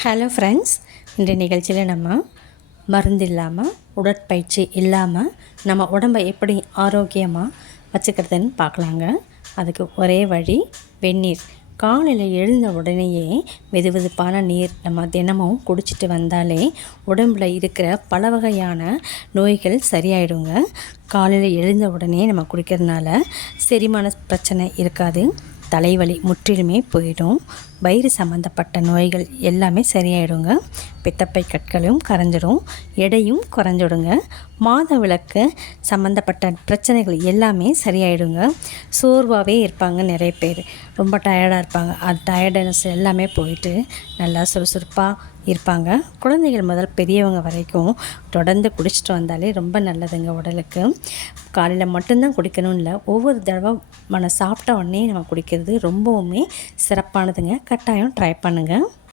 Hello friends, இன்றைய நிகழ்ச்சியில் நம்ம மருந்து இல்லாமல் உடற்பயிற்சி இல்லாமல் நம்ம உடம்பை எப்படி ஆரோக்கியமாக வச்சுக்கிறதுன்னு பார்க்கலாங்க. அதுக்கு ஒரே வழி வெந்நீர். காலையில் எழுந்த உடனேயே வெதுவெதுப்பான நீர் நம்ம தினமும் குடிச்சிட்டு வந்தாலே உடம்பில் இருக்கிற பல வகையான நோய்கள் சரியாயிடுங்க. காலையில் எழுந்த உடனே நம்ம குடிக்கிறதுனால செரிமான பிரச்சனை இருக்காது, தலைவலி முற்றிலுமே போயிடும், வயிறு சம்மந்தப்பட்ட நோய்கள் எல்லாமே சரியாயிடுங்க, பித்தப்பை கற்களும் கரைஞ்சிடும், எடையும் குறைஞ்சிடுங்க, மாத விளக்கு சம்மந்தப்பட்ட பிரச்சனைகள் எல்லாமே சரியாயிடுங்க. சோர்வாகவே இருப்பாங்க நிறைய பேர், ரொம்ப டயர்டாக இருப்பாங்க, அது டயர்டனஸ் எல்லாமே போயிட்டு நல்லா சுறுசுறுப்பாக இருப்பாங்க. குழந்தைகள் முதல் பெரியவங்க வரைக்கும் தொடர்ந்து குடிச்சிட்டு வந்தாலே ரொம்ப நல்லதுங்க உடலுக்கு. காலையில் மட்டும்தான் குடிக்கணும்னு இல்லை, ஒவ்வொரு தடவை சாப்பிட்ட உடனே நம்ம குடிக்கிறது ரொம்பவுமே சிறப்பானதுங்க. கட்டாயம் ட்ரை பண்ணுங்கள்.